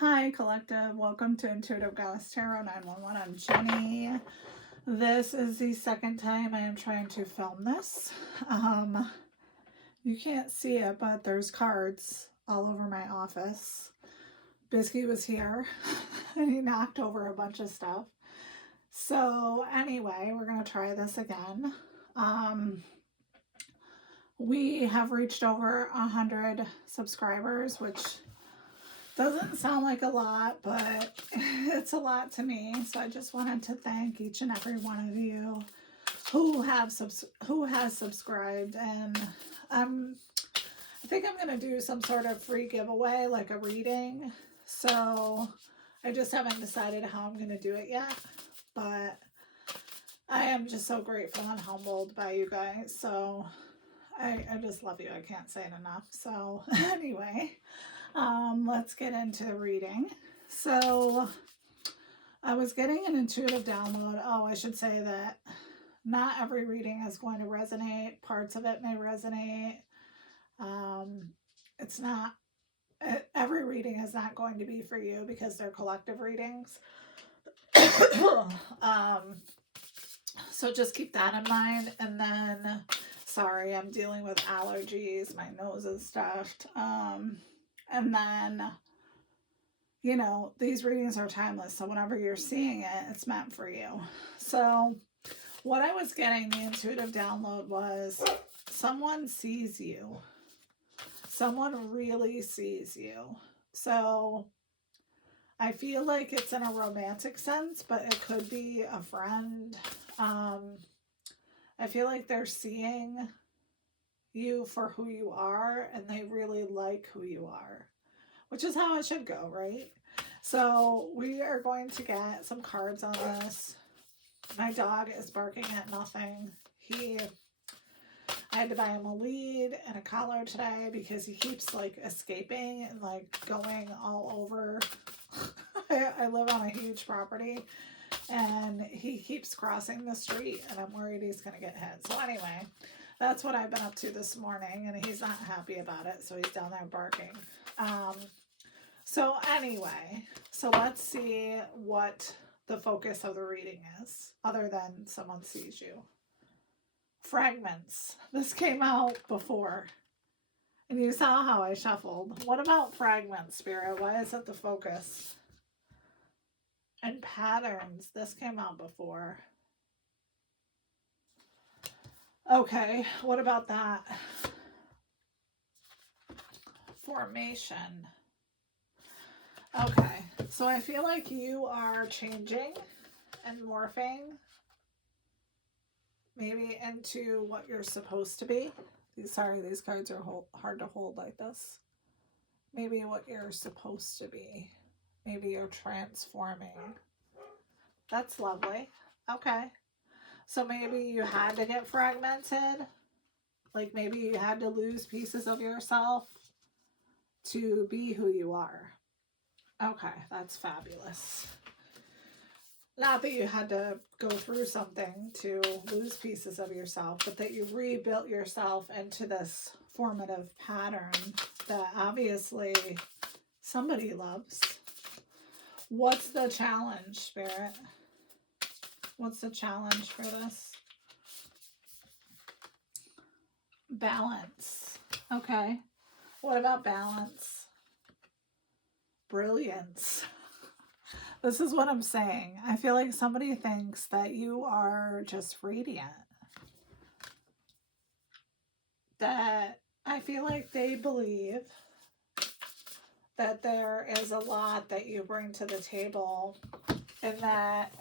Hi, Collective. Welcome to Intuitive Goddess Tarot 911. I'm Jenny. This is the second time I am trying to film this. You can't see it, but there's cards all over my office. Biscuit was here and he knocked over a bunch of stuff. So anyway, we're going to try this again. We have reached over 100 subscribers, which doesn't sound like a lot, but it's a lot to me. So I just wanted to thank each and every one of you who has subscribed, and I think I'm gonna do some sort of free giveaway, like a reading. So I just haven't decided how I'm gonna do it yet, but I am just so grateful and humbled by you guys. So I just love you. I can't say it enough. So anyway. Let's get into the reading. So I was getting an intuitive download. Oh, I should say that not every reading is going to resonate. Parts of it may resonate. It's not, every reading is not going to be for you because they're collective readings. So just keep that in mind. And then, sorry, I'm dealing with allergies. My nose is stuffed. And then, you know, these readings are timeless. So whenever you're seeing it, it's meant for you. So what I was getting, the intuitive download was someone sees you. Someone really sees you. So I feel like it's in a romantic sense, but it could be a friend. I feel like they're seeing you for who you are, and they really like who you are, which is how it should go, right? So we are going to get some cards on this. My dog is barking at nothing. I had to buy him a lead and a collar today because he keeps like escaping and like going all over. I live on a huge property and he keeps crossing the street and I'm worried he's going to get hit. So anyway, that's what I've been up to this morning, and he's not happy about it, so he's down there barking. So anyway, so let's see what the focus of the reading is, other than someone sees you. Fragments. This came out before, and you saw how I shuffled. What about fragments, Spirit? Why is it the focus? And patterns. This came out before. Okay, what about that? Formation. Okay, so I feel like you are changing and morphing maybe into what you're supposed to be. Sorry, these cards are hard to hold like this. Maybe what you're supposed to be. Maybe you're transforming. That's lovely. Okay. So maybe you had to get fragmented. Like maybe you had to lose pieces of yourself to be who you are. Okay, that's fabulous. Not that you had to go through something to lose pieces of yourself, but that you rebuilt yourself into this formative pattern that obviously somebody loves. What's the challenge, Spirit? What's the challenge for this? Balance. Okay. What about balance? Brilliance. This is what I'm saying. I feel like somebody thinks that you are just radiant. That I feel like they believe that there is a lot that you bring to the table and that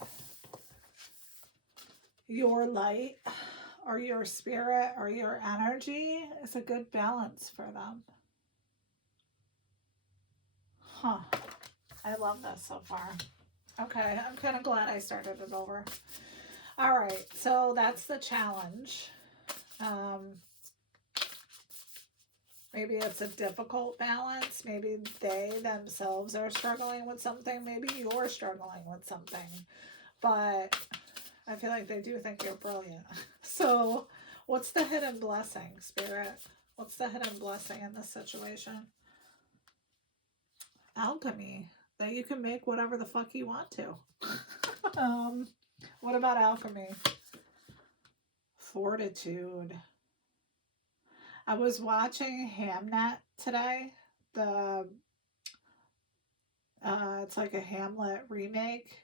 your light or your spirit or your energy is a good balance for them. Huh. I love this so far. Okay, I'm kind of glad I started it over. All right, so that's the challenge. Maybe it's a difficult balance. Maybe they themselves are struggling with something. Maybe you're struggling with something. But I feel like they do think you're brilliant. So what's the hidden blessing, Spirit? What's the hidden blessing in this situation? Alchemy. that you can make whatever the fuck you want to. What about alchemy? Fortitude. I was watching Hamnet today. It's like a Hamlet remake.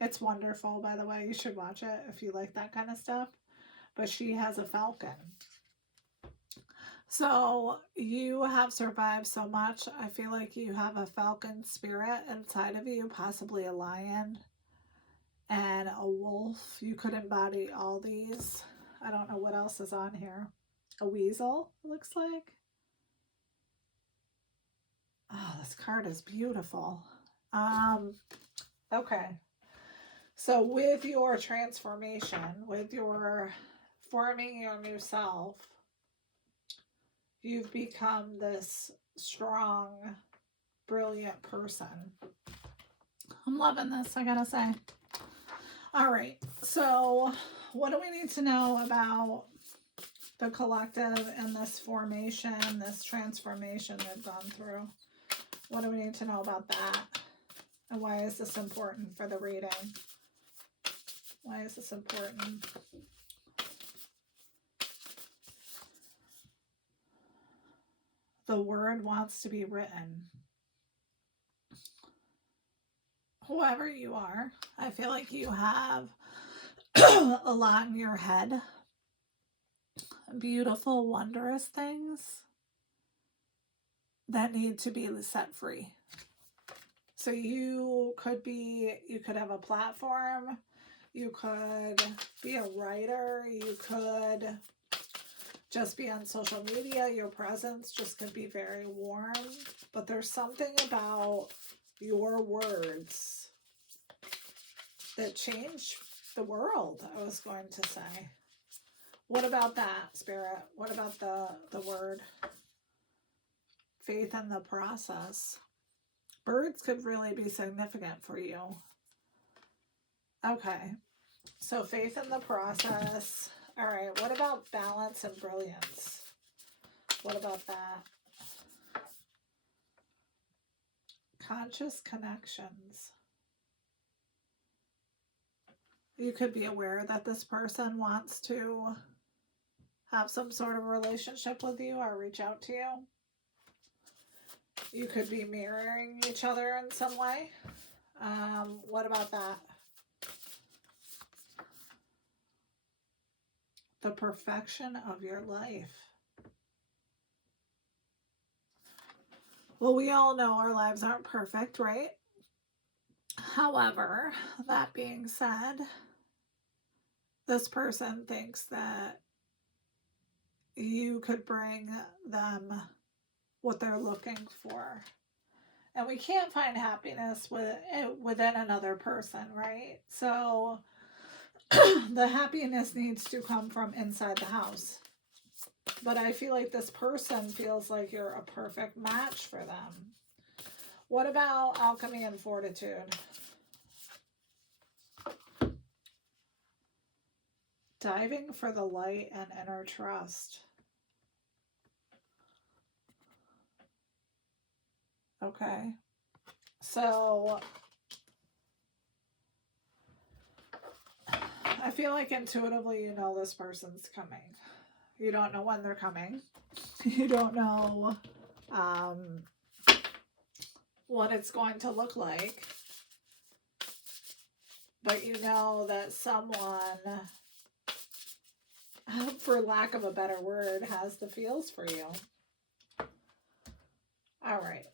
It's wonderful, by the way. You should watch it if you like that kind of stuff. But she has a falcon. So you have survived so much. I feel like you have a falcon spirit inside of you, possibly a lion and a wolf. You could embody all these. I don't know what else is on here. A weasel, it looks like. Oh, this card is beautiful. Okay. So with your transformation, with your forming your new self, you've become this strong, brilliant person. I'm loving this, I gotta say. All right, so what do we need to know about the collective and this formation, this transformation they've gone through? What do we need to know about that? And why is this important for the reading? Why is this important? The word wants to be written. Whoever you are, I feel like you have a lot in your head. Beautiful, wondrous things that need to be set free. So you could have a platform, you could be a writer, you could just be on social media, your presence just could be very warm, but there's something about your words that change the world, I was going to say. What about that, Spirit? What about the word? Faith in the process. Birds could really be significant for you. Okay. So faith in the process. All right. What about balance and brilliance? What about that? Conscious connections. You could be aware that this person wants to have some sort of relationship with you or reach out to you. You could be mirroring each other in some way. What about that? The perfection of your life. Well, we all know our lives aren't perfect, right? However, that being said, this person thinks that you could bring them what they're looking for. And we can't find happiness within another person, right? So the happiness needs to come from inside the house. But I feel like this person feels like you're a perfect match for them. What about alchemy and fortitude? Diving for the light and inner trust. Okay. So I feel like intuitively you know this person's coming. You don't know when they're coming. You don't know what it's going to look like. But you know that someone, for lack of a better word, has the feels for you. All right.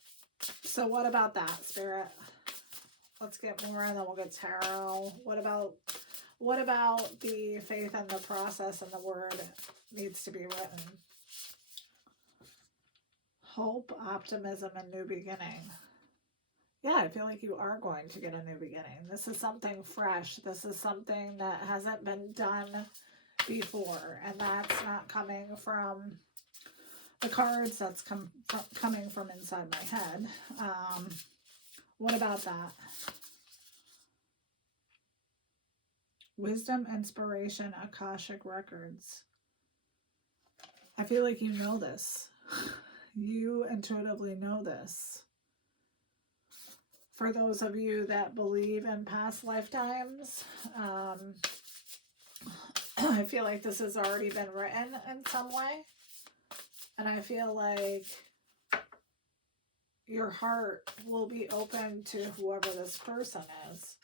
So what about that, Spirit? Let's get more and then we'll get tarot. What about the faith in the process and the word needs to be written? Hope, optimism, and new beginning. Yeah, I feel like you are going to get a new beginning. This is something fresh. This is something that hasn't been done before. And that's not coming from the cards. That's coming from inside my head. What about that? Wisdom, inspiration, Akashic records. I feel like you know this. You intuitively know this. For those of you that believe in past lifetimes, I feel like this has already been written in some way. And I feel like your heart will be open to whoever this person is.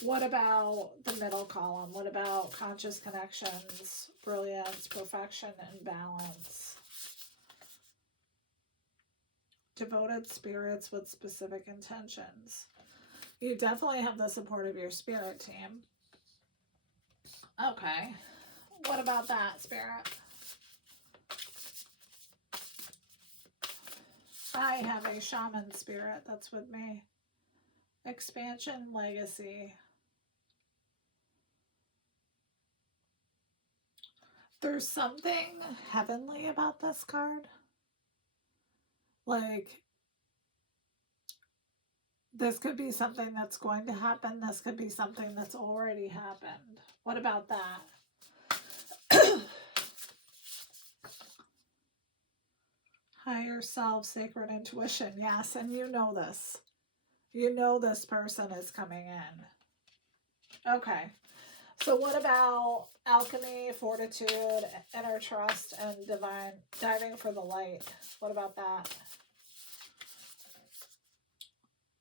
What about the middle column? What about conscious connections, brilliance, perfection, and balance? Devoted spirits with specific intentions. You definitely have the support of your spirit team. Okay. What about that, spirit? I have a shaman spirit that's with me. Expansion, legacy. There's something heavenly about this card. Like, this could be something that's going to happen. This could be something that's already happened. What about that? Higher self, sacred intuition. Yes, and you know this. You know this person is coming in. Okay. So what about alchemy, fortitude, inner trust, and divine diving for the light? What about that?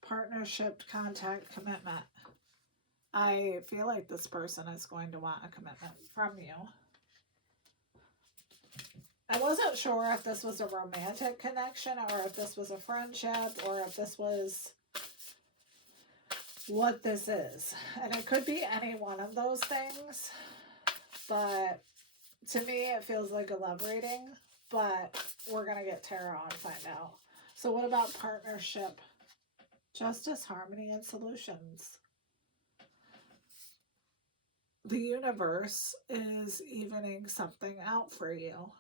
Partnership, contact, commitment. I feel like this person is going to want a commitment from you. I wasn't sure if this was a romantic connection or if this was a friendship or if this was what this is. And it could be any one of those things. But to me, it feels like a love reading. But we're going to get tarot and find out. So what about partnership? Justice, harmony, and solutions. The universe is evening something out for you.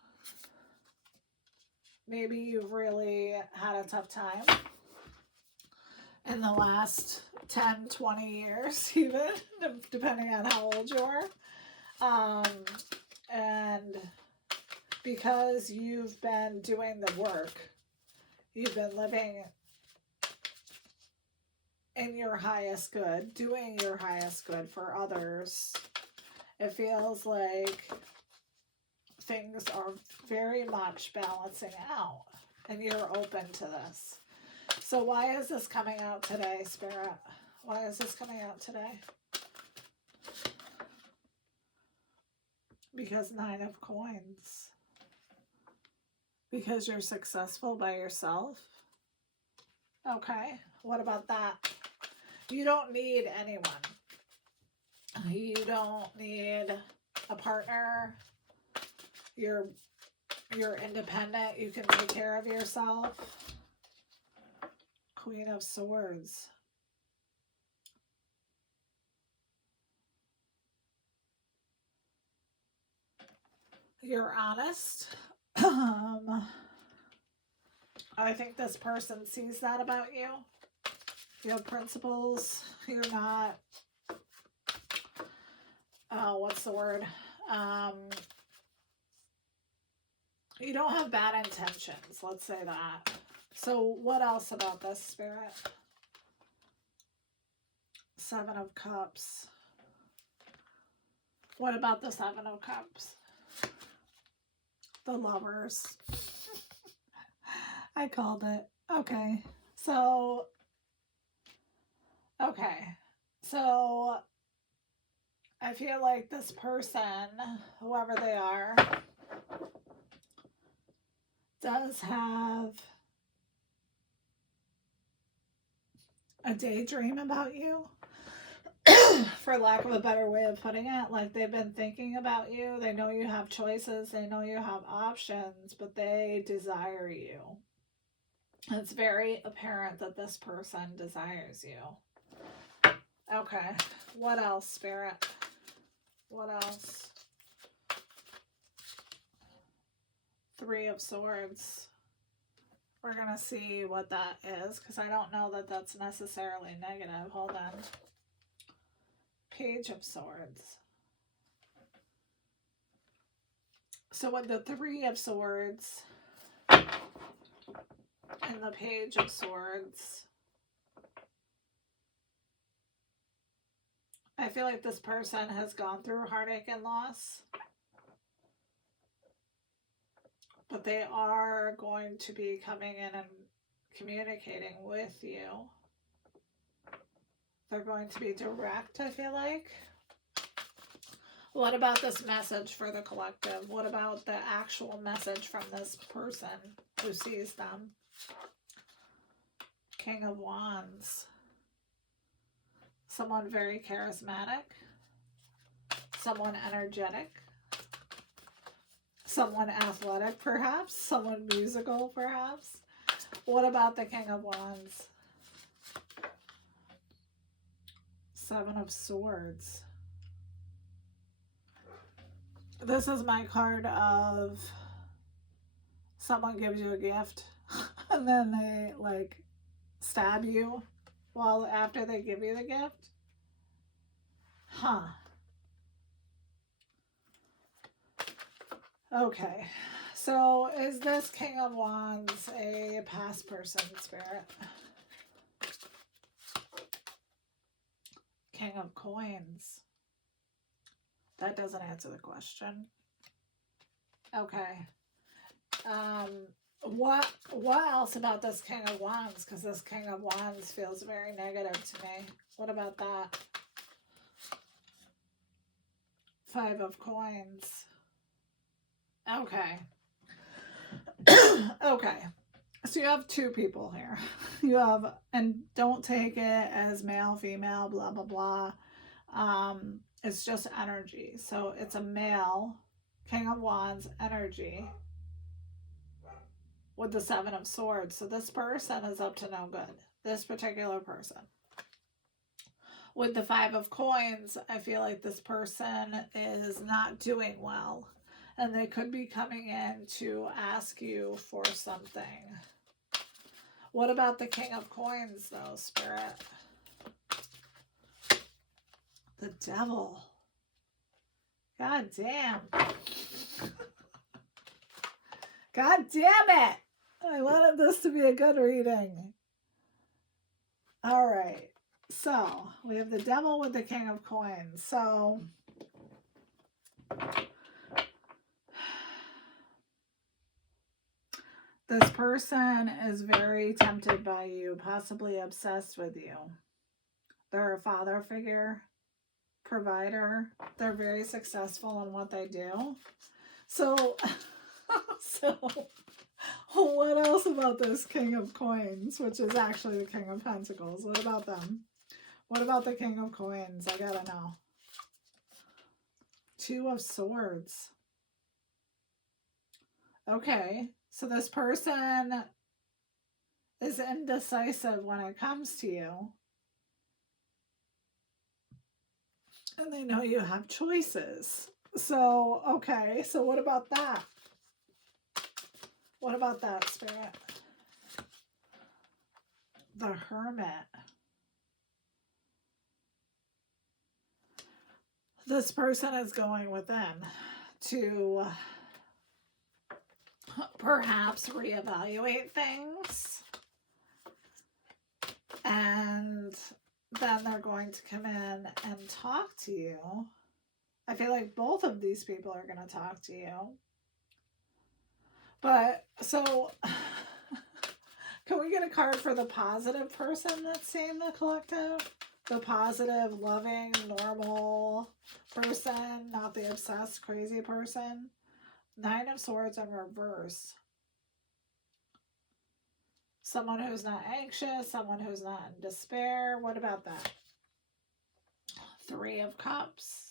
Maybe you've really had a tough time in the last 10, 20 years, even, depending on how old you are. And because you've been doing the work, you've been living in your highest good, doing your highest good for others, it feels like things are very much balancing out and you're open to this. So why is this coming out today, Spirit? Why is this coming out today? Because 9 of Coins. Because you're successful by yourself. Okay, what about that? You don't need anyone. You don't need a partner. You're independent. You can take care of yourself. Queen of Swords. You're honest. I think this person sees that about you. You have principles. You're not, what's the word? You don't have bad intentions. Let's say that. So what else about this, Spirit? 7 of Cups. What about the 7 of Cups? The Lovers. I called it. Okay. So I feel like this person, whoever they are, does have a daydream about you. For lack of a better way of putting it, like they've been thinking about you. They know you have choices. They know you have options, but they desire you. It's very apparent that this person desires you. Okay. What else, Spirit? What else? 3 of Swords. We're going to see what that is because I don't know that that's necessarily negative. Hold on. Page of Swords. So with the 3 of Swords and the Page of Swords, I feel like this person has gone through heartache and loss, but they are going to be coming in and communicating with you. They're going to be direct, I feel like. What about this message for the collective? What about the actual message from this person who sees them? King of Wands. Someone very charismatic. Someone energetic. Someone athletic, perhaps. Someone musical, perhaps. What about the King of Wands? Seven of Swords. This is my card of someone gives you a gift and then they like stab you while after they give you the gift. Huh. Okay. So is this King of Wands a past person, Spirit? King of Coins. That doesn't answer the question. Okay. What else about this King of Wands? Because this King of Wands feels very negative to me. What about that? Five of Coins. Okay. Okay. So you have two people here. You have, and don't take it as male, female, blah, blah, blah. It's just energy. So it's a male King of Wands energy with the Seven of Swords. So this person is up to no good. This particular person. With the Five of Coins, I feel like this person is not doing well. And they could be coming in to ask you for something. What about the King of Coins, though, Spirit? The Devil. God damn. God damn it. I wanted this to be a good reading. All right. So, we have the Devil with the King of Coins. So, this person is very tempted by you, possibly obsessed with you. They're a father figure, provider. They're very successful in what they do. So, what else about this King of Coins, which is actually the King of Pentacles? What about them? What about the King of Coins? I gotta know. Two of Swords. Okay, so this person is indecisive when it comes to you. And they know you have choices. So, okay, so what about that? What about that, Spirit? The Hermit. This person is going within to perhaps reevaluate things. And then they're going to come in and talk to you. I feel like both of these people are going to talk to you. But, so, can we get a card for the positive person that's seeing the collective? The positive, loving, normal person, not the obsessed, crazy person. Nine of Swords in reverse. Someone who's not anxious, someone who's not in despair. What about that? Three of Cups.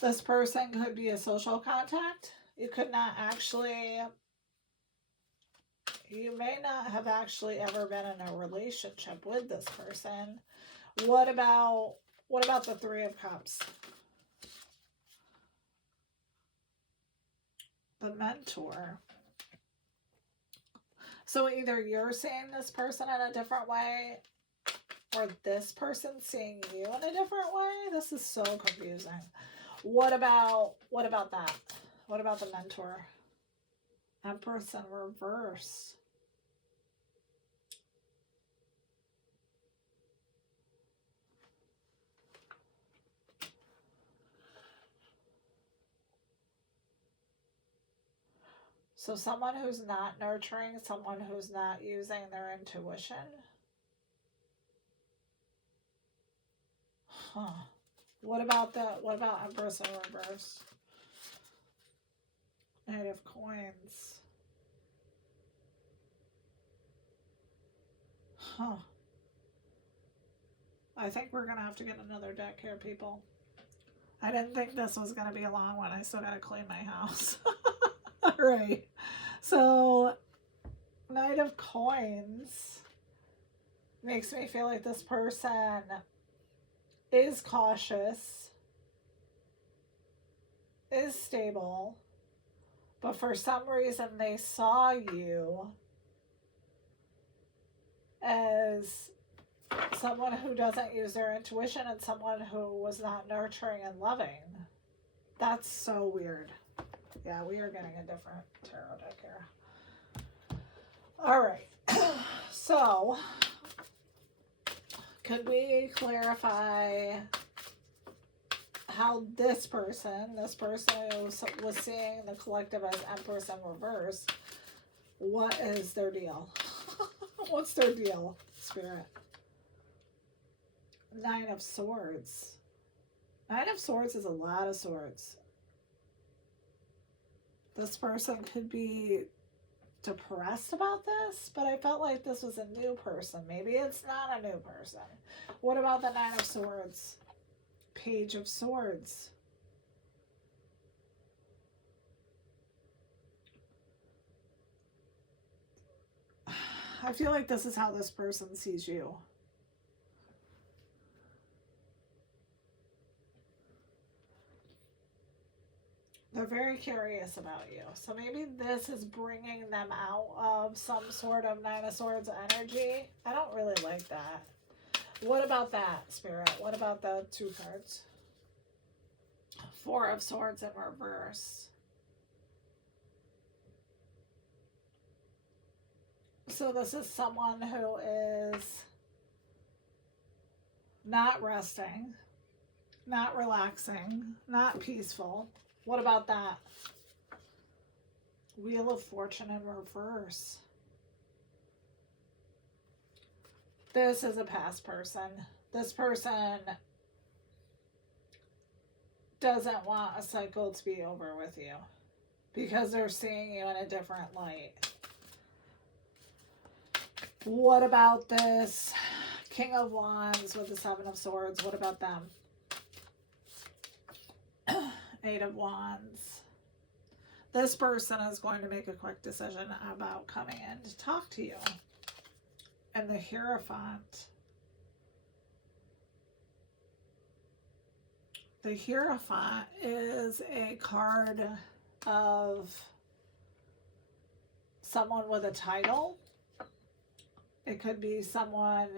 This person could be a social contact. You could not actually, you may not have actually ever been in a relationship with this person. What about the Three of Cups? The Mentor. So either you're seeing this person in a different way or this person seeing you in a different way. This is so confusing. What about that? What about the Mentor? Empress in reverse. So someone who's not nurturing, someone who's not using their intuition. Huh. What about Empress in reverse? Knight of Coins. Huh. I think we're going to have to get another deck here, people. I didn't think this was going to be a long one. I still got to clean my house. All right. So, Knight of Coins makes me feel like this person is cautious, is stable, but for some reason they saw you as someone who doesn't use their intuition and someone who was not nurturing and loving. That's so weird. Yeah, we are getting a different tarot deck here. All right. So, could we clarify how this person was seeing the collective as Empress in reverse? What is their deal? What's their deal, Spirit? Nine of Swords. Nine of Swords is a lot of swords. This person could be depressed about this, but I felt like this was a new person. Maybe it's not a new person. What about the Nine of Swords? Page of Swords. I feel like this is how this person sees you. They're very curious about you. So maybe this is bringing them out of some sort of Nine of Swords energy. I don't really like that. What about that, Spirit? What about the two cards? Four of Swords in reverse. So this is someone who is not resting, not relaxing, not peaceful. What about that? Wheel of Fortune in reverse. This is a past person. This person doesn't want a cycle to be over with you because they're seeing you in a different light. What about this King of Wands with the Seven of Swords? What about them? Eight of Wands. This person is going to make a quick decision about coming in to talk to you. And the Hierophant. The Hierophant is a card of someone with a title. It could be someone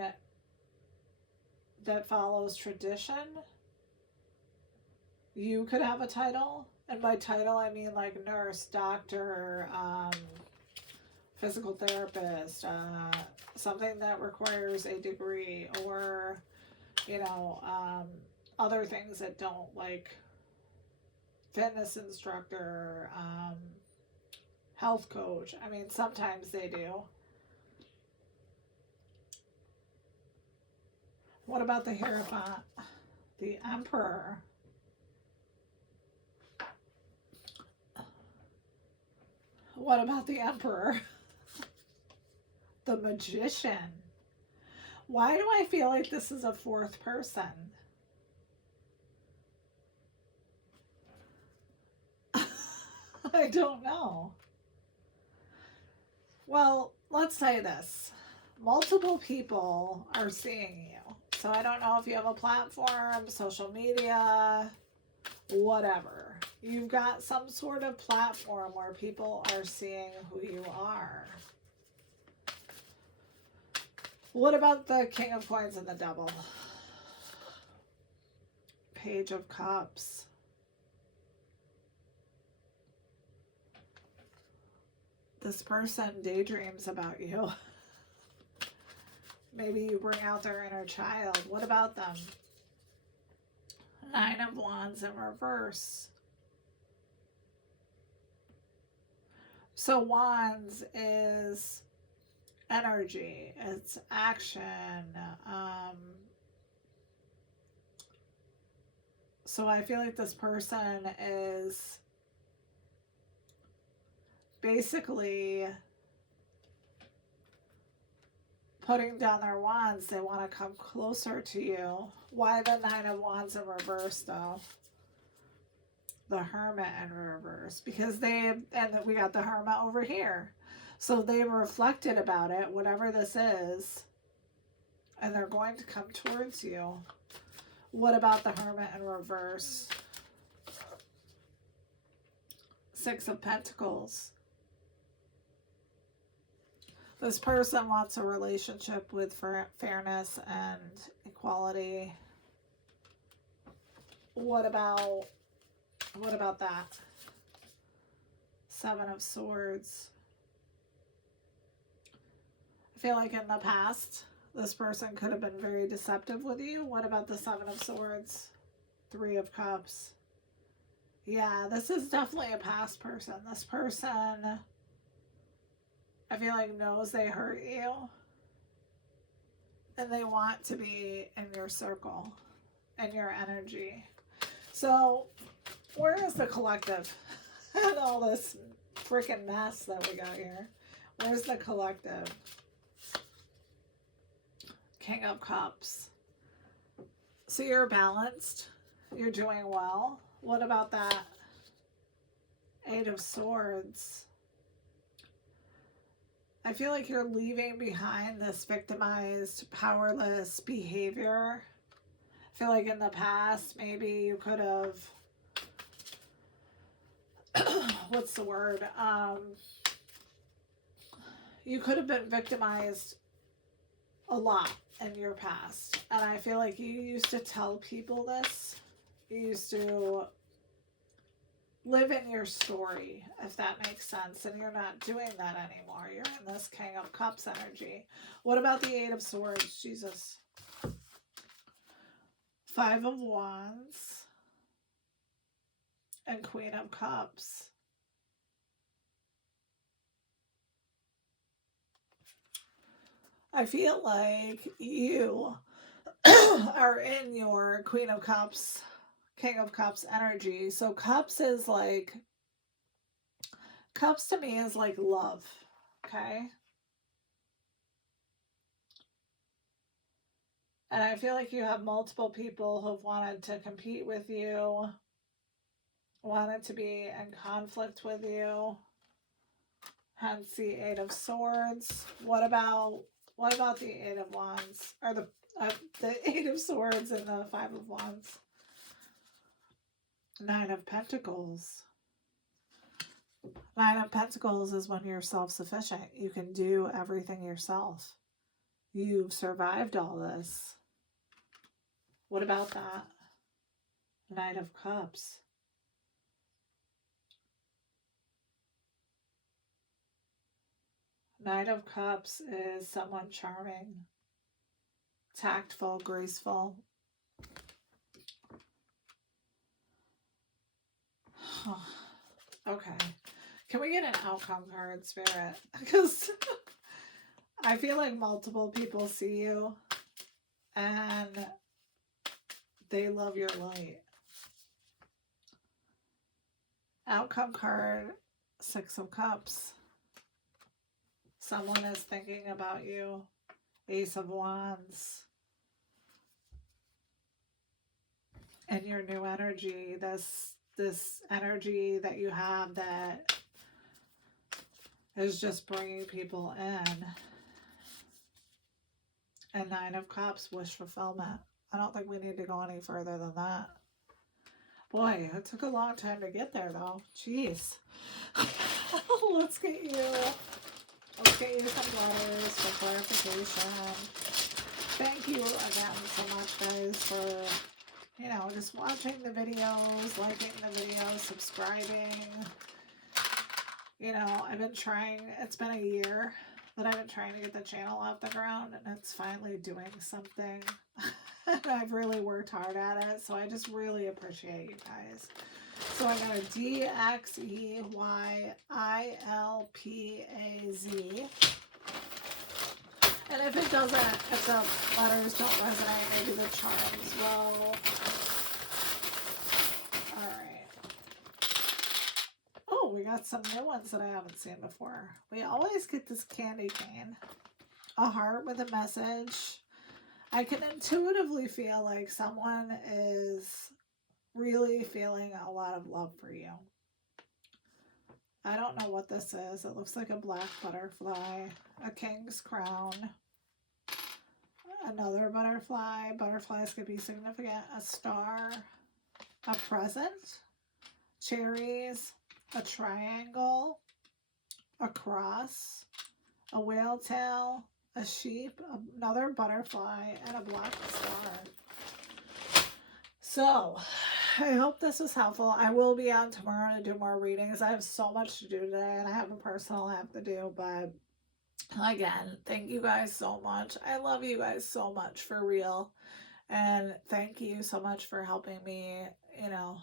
that follows tradition. You could have a title, and by title I mean like nurse, doctor, physical therapist, something that requires a degree, or you know, other things that don't, like fitness instructor, health coach. I mean, sometimes they do. What about the Hierophant? The Emperor. What about the Emperor? The Magician. Why do I feel like this is a fourth person? I don't know. Well, let's say this. Multiple people are seeing you. So I don't know if you have a platform, social media, whatever. You've got some sort of platform where people are seeing who you are. What about the King of Coins and the Devil? Page of Cups. This person daydreams about you. Maybe you bring out their inner child. What about them? Nine of Wands in reverse. So Wands is energy, it's action. Um, so I feel like this person is basically putting down their wands. They want to come closer to you. Why the Nine of Wands in reverse, though? The Hermit in reverse. Because and we got the Hermit over here. So they've reflected about it, whatever this is, and they're going to come towards you. What about the Hermit in reverse? Six of Pentacles. This person wants a relationship with fairness and equality. What about that? Seven of Swords. I feel like in the past, this person could have been very deceptive with you. What about the Seven of Swords? Three of Cups. Yeah, this is definitely a past person. This person, I feel like, knows they hurt you. And they want to be in your circle, in your energy. So, where is the collective? And all this freaking mess that we got here. Where's the collective? King of Cups. So you're balanced. You're doing well. What about that Eight of Swords? I feel like you're leaving behind this victimized, powerless behavior. I feel like in the past, maybe you could have, what's the word? You could have been victimized a lot in your past. And I feel like you used to tell people this. You used to live in your story, if that makes sense. And you're not doing that anymore. You're in this King of Cups energy. What about the Eight of Swords? Jesus. Five of Wands. And Queen of Cups. I feel like you are in your Queen of Cups, King of Cups energy. So Cups is like, Cups to me is like love, okay? And I feel like you have multiple people who've wanted to compete with you, wanted to be in conflict with you. Hence the Eight of Swords. What about the Eight of Wands? Or the Eight of Swords and the Five of Wands? Nine of Pentacles. Nine of Pentacles is when you're self-sufficient. You can do everything yourself. You've survived all this. What about that? Knight of Cups. Knight of Cups is someone charming, tactful, graceful. Okay. Can we get an outcome card, Spirit? Because I feel like multiple people see you and they love your light. Outcome card, Six of Cups. Someone is thinking about you. Ace of Wands. And your new energy, this energy that you have that is just bringing people in. And Nine of Cups, wish fulfillment. I don't think we need to go any further than that. Boy, it took a long time to get there, though. Jeez. Let's get you some letters for clarification. Thank you again so much, guys, for, just watching the videos, liking the videos, subscribing. I've been trying, it's been a year that I've been trying to get the channel off the ground, and it's finally doing something. I've really worked hard at it, so I just really appreciate you guys. So I got a DXEYILPAZ. And if it doesn't, if the letters don't resonate, maybe the charms will. Alright. Oh, we got some new ones that I haven't seen before. We always get this candy cane. A heart with a message. I can intuitively feel like someone is really feeling a lot of love for you. I don't know what this is. It looks like a black butterfly, a king's crown, another butterfly. Butterflies could be significant. A star, a present, cherries, a triangle, a cross, a whale tail, a sheep, another butterfly, and a black star. So, I hope this was helpful. I will be on tomorrow to do more readings. I have so much to do today, and I have a personal I have to do, but again, thank you guys so much. I love you guys so much, for real. And thank you so much for helping me, you know,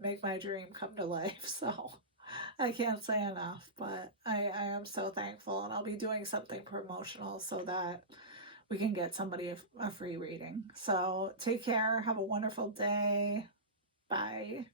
make my dream come to life. So I can't say enough, but I am so thankful, and I'll be doing something promotional so that we can get somebody a free reading. So take care. Have a wonderful day. Bye.